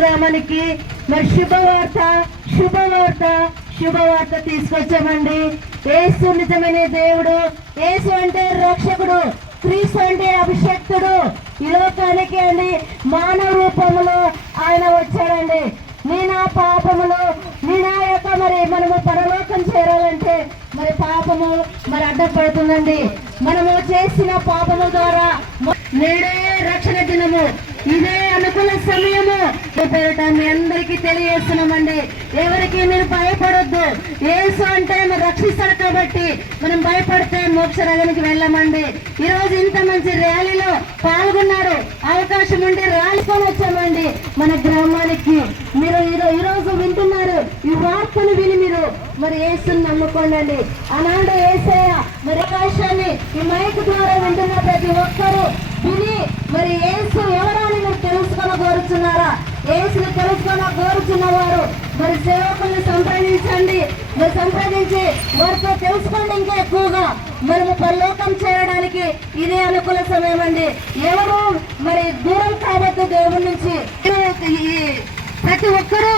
గ్రామానికి మరి శుభవార్త తీసుకొచ్చామండి. యేసు నిజమైన దేవుడు, యేసు అంటే రక్షకుడు, క్రీస్తు అంటే అభిషక్తుడు. ఈ లోకానికి అండి మానవ రూపంలో ఆయన వచ్చాడండి. నీ నా పాపములు, నీ నా యొక్క మరి మనము పరలోకం చేరాలంటే మరి పాపము మరి అడ్డపడుతుందండి. మనము చేసిన పాపము ద్వారా నేడే రక్షణ దినము, ఇదే అనుకున్న సమయము పేరిట మీ అందరికీ తెలియజేస్తున్నామండి. ఎవరికి మీరు భయపడొద్దు. యేసు అంటే మనం రక్షిస్తాడు కాబట్టి మనం భయపడితే మోక్ష నగరానికి వెళ్ళమండి. ఈ రోజు ఇంత మంచి ర్యాలీలో పాల్గొన్నారు, అవకాశం ఉండి రాలికొని వచ్చామండి మన గ్రామానికి. మీరు ఈరోజు వింటున్నారు, ఈ వార్తను విని మీరు మరి యేసుని నమ్ముకోండి. ఆనాడు యేసయ్య మరి అవకాశాన్ని ఈ మైక్ ద్వారా వింటున్న ప్రతి ఒక్కరూ విని మరి యేసు ఎవరని మీరు తెలుసుకొని కోరుచున్నారా? యేసుని తెలుసుకొని కోరుచున్న వారు మరి సేవకుల్ని సంప్రదించండి. మరి సంప్రదించి వారితో తెలుసుకోండి. ఇంకా ఎక్కువగా మనము పరలోకం చేయడానికి ఇదే అనుకూల సమయం అండి. ఎవరు మరి దూరం కాబట్టి దేవుడి నుంచి ప్రతి ఒక్కరూ